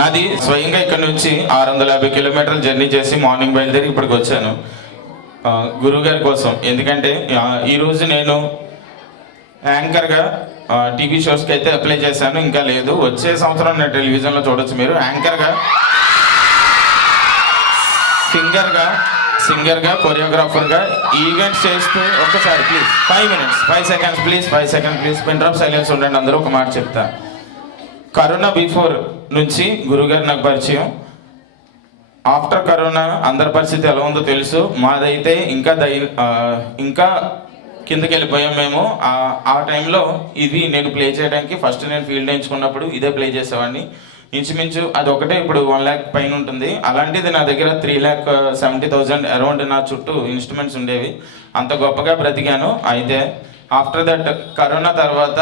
నాది స్వయంగా ఇక్కడ నుంచి 650 కిలోమీటర్లు జర్నీ చేసి మార్నింగ్ బయలుదేరి ఇప్పటికి వచ్చాను గురువుగారి కోసం. ఎందుకంటే ఈరోజు నేను యాంకర్గా టీవీ షోస్కి అయితే అప్లై చేశాను, ఇంకా లేదు. వచ్చే సంవత్సరం నేను టెలివిజన్లో చూడొచ్చు మీరు. యాంకర్గా, సింగర్గా, కొరియోగ్రాఫర్గా ఈవెంట్స్ చేస్తూ ఒక్కసారి please 5 seconds please pin drop silence ఉండండి అందరూ. ఒక మాట చెప్తా. కరోనా బిఫోర్ నుంచి గురుగారు నాకు పరిచయం. ఆఫ్టర్ కరోనా అందరి పరిస్థితి ఎలా ఉందో తెలుసు. మాదైతే ఇంకా కిందకి వెళ్ళిపోయాం మేము. ఆ టైంలో ఇది నేను ప్లే చేయడానికి ఫస్ట్ నేను ఫీల్డ్ ఎంచుకున్నప్పుడు ఇదే ప్లే చేసేవాడిని. ఇంచుమించు అది ఒకటే ఇప్పుడు 1 lakh పైన ఉంటుంది. అలాంటిది నా దగ్గర 3,70,000 అరౌండ్ నా చుట్టూ ఇన్స్ట్రుమెంట్స్ ఉండేవి. అంత గొప్పగా బ్రతికాను. అయితే ఆఫ్టర్ దట్ కరోనా తర్వాత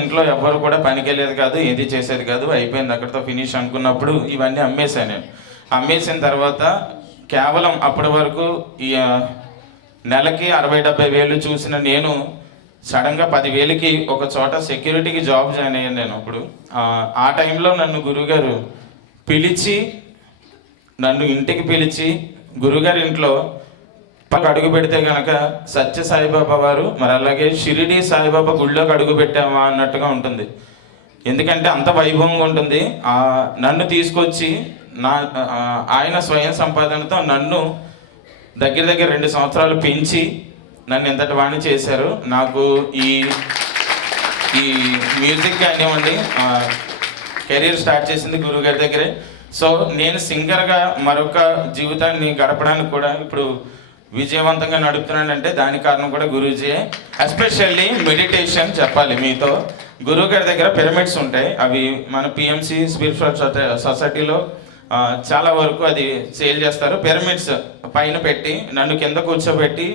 ఇంట్లో ఎవ్వరు కూడా పనికి వెళ్ళేది కాదు, ఏది చేసేది కాదు. అయిపోయింది, అక్కడితో ఫినిష్ అనుకున్నప్పుడు ఇవన్నీ అమ్మేశాను నేను. అమ్మేసిన తర్వాత కేవలం అప్పటి వరకు నెలకి 60-70 వేలు చూసిన నేను సడన్గా 10,000కి ఒక చోట సెక్యూరిటీకి జాబ్ జాయిన్ అయ్యాను నేను. అప్పుడు ఆ టైంలో నన్ను గురుగారు ఇంటికి పిలిచి గురుగారి ఇంట్లో అడుగు పెడితే కనుక సత్య సాయిబాబా వారు, మరి అలాగే షిరిడి సాయిబాబా గుళ్ళోకి అడుగు పెట్టామా అన్నట్టుగా ఉంటుంది. ఎందుకంటే అంత వైభవంగా ఉంటుంది. నన్ను తీసుకొచ్చి ఆయన స్వయం సంపాదనతో నన్ను దగ్గర 2 సంవత్సరాలు పెంచి నన్ను ఎంతటి వాణి చేశారు. నాకు ఈ మ్యూజిక్ కానివ్వండి కెరీర్ స్టార్ట్ చేసింది గురువుగారి దగ్గరే. సో నేను సింగర్గా మరొక జీవితాన్ని గడపడానికి కూడా ఇప్పుడు విజయవంతంగా నడుపుతున్నానంటే దానికి కారణం కూడా గురూజీయే. ఎస్పెషల్లీ మెడిటేషన్ చెప్పాలి మీతో. గురువు గారి దగ్గర పిరమిడ్స్ ఉంటాయి. అవి మన పిఎంసి స్పిరిచువల్ సొసైటీలో చాలా వరకు అది సేల్ చేస్తారు. పిరమిడ్స్ పైన పెట్టి నన్ను కింద కూర్చోబెట్టి,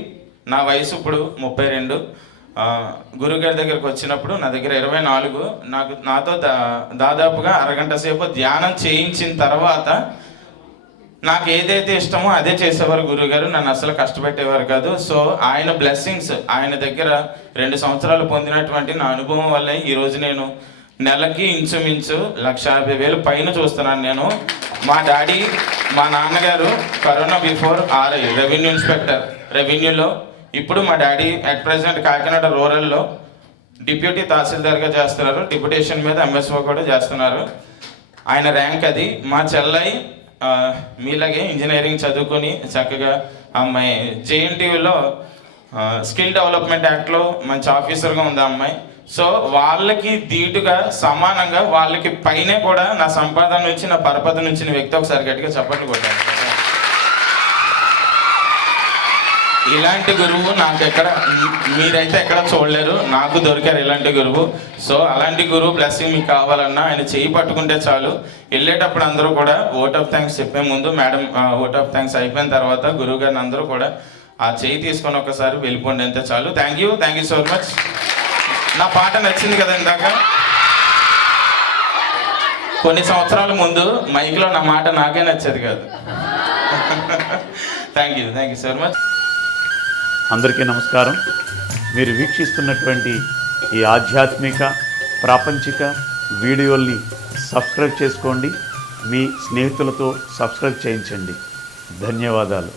నా వయసు ఇప్పుడు 32. గురుగారి దగ్గరకు వచ్చినప్పుడు నా దగ్గర 24. నాతో దాదాపుగా అరగంట సేపు ధ్యానం చేయించిన తర్వాత నాకు ఏదైతే ఇష్టమో అదే చేసేవారు గురువుగారు. నన్ను అసలు కష్టపెట్టేవారు కాదు. సో ఆయన బ్లెస్సింగ్స్, ఆయన దగ్గర 2 సంవత్సరాలు పొందినటువంటి నా అనుభవం వల్లే ఈరోజు నేను నెలకి ఇంచుమించు 1,50,000 పైన చూస్తున్నాను నేను. మా డాడీ, మా నాన్నగారు corona before RI revenue inspector రెవెన్యూలో. ఇప్పుడు మా డాడీ అట్ ప్రెసెంట్ కాకినాడ రూరల్లో డిప్యూటీ తహసీల్దార్గా చేస్తున్నారు. డిప్యుటేషన్ మీద ఎంఎస్ఓ కూడా చేస్తున్నారు. ఆయన ర్యాంక్ అది. మా చెల్లై మీలాగే ఇంజనీరింగ్ చదువుకొని చక్కగా అమ్మాయి జేఎన్టీయూలో స్కిల్ డెవలప్మెంట్ యాక్ట్లో మంచి ఆఫీసర్గా ఉంది ఆ అమ్మాయి. సో వాళ్ళకి ధీటుగా సమానంగా వాళ్ళకి పైనే కూడా నా సంపాదన నుంచి, నా పరపతి నుంచి వ్యక్తి ఒకసారి గట్టిగా చప్పట్లు కొట్టాను. ఇలాంటి గురువు మీరైతే ఎక్కడ చూడలేరు. నాకు దొరికారు ఇలాంటి గురువు. సో అలాంటి గురువు బ్లెస్సింగ్ మీకు కావాలన్నా ఆయన చేయి పట్టుకుంటే చాలు. వెళ్ళేటప్పుడు అందరూ కూడా ఓట్ ఆఫ్ థ్యాంక్స్ చెప్పే ముందు మేడం ఓట్ ఆఫ్ థ్యాంక్స్ అయిపోయిన తర్వాత గురువు గారిని అందరూ కూడా ఆ చేయి తీసుకొని ఒకసారి వెళ్ళిపోండి, అంతే చాలు. Thank you so much. నా పాట నచ్చింది కదా ఇందాక. కొన్ని సంవత్సరాల ముందు మైక్లో నా మాట నాకే నచ్చేది కాదు. Thank you so much. అందరికీ నమస్కారం. మీరు వీక్షిస్తున్నటువంటి ఈ ఆధ్యాత్మిక ప్రాపంచిక వీడియోల్ని సబ్స్క్రైబ్ చేసుకోండి. మీ స్నేహితులతో సబ్స్క్రైబ్ చేయించండి. ధన్యవాదాలు.